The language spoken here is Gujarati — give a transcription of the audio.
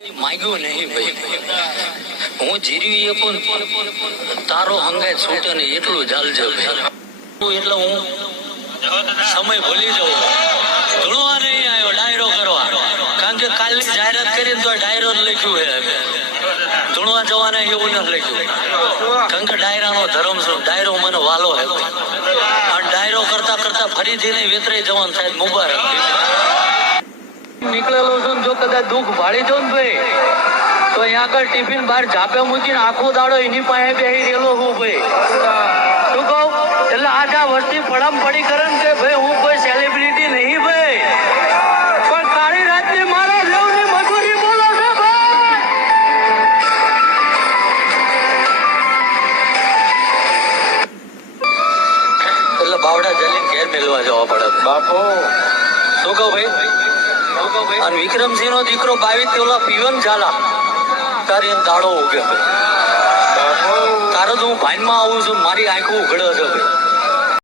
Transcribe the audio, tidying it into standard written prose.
માગ્યું નહીં ભાઈ, હું જીરવી એકું તારો હંગાય છૂટે ને એટલું ચાલજો ભાઈ, એટલે હું સમય ભૂલી જાઉં. ધૂણવા નહીં આવ્યો ડાયરો કરવા, કારણ કે કાલની જાહેરાત કરીને તો ડાયરો જ લખ્યું છે. ધૂણવા જવાના એવું નથી લખ્યું, કારણ કે ડાયરાનો ધર્મ છે. ડાયરો મને વાલો છે અને ડાયરો કરતા કરતા ફરીથી નહીં વેતરાઈ જવાનું થાય. મુબારક નીકળેલો છું, જો કદાચ દુઃખ ભાળી દો ને ભાઈ તો અહીંયા આગળ ટિફિન બહાર ઝાપે મૂકીને આખો દાડો એની પાસે બેસી રહેલો હું ભાઈ. શું કહું? એટલે આજ આ વસ્તી પડામ પડી કરે ને કે ભાઈ હું કોઈ સેલિબ્રિટી નહીં ભાઈ, પણ કાળી રાતની મારા દેવની મજૂરી બોલો છે ભાઈ. એટલે બાવડા જલી ઘેર મેળવા જવા પડે બાપો. શું કહું ભાઈ? અને વિક્રમસિંહ નો દીકરો 22 તોલા પીવન ઝાલા તારી દાડો ઉગે તારો તો હું ભાઈમાં આવું છું, મારી આંખો ઉઘડે છે ભાઈ.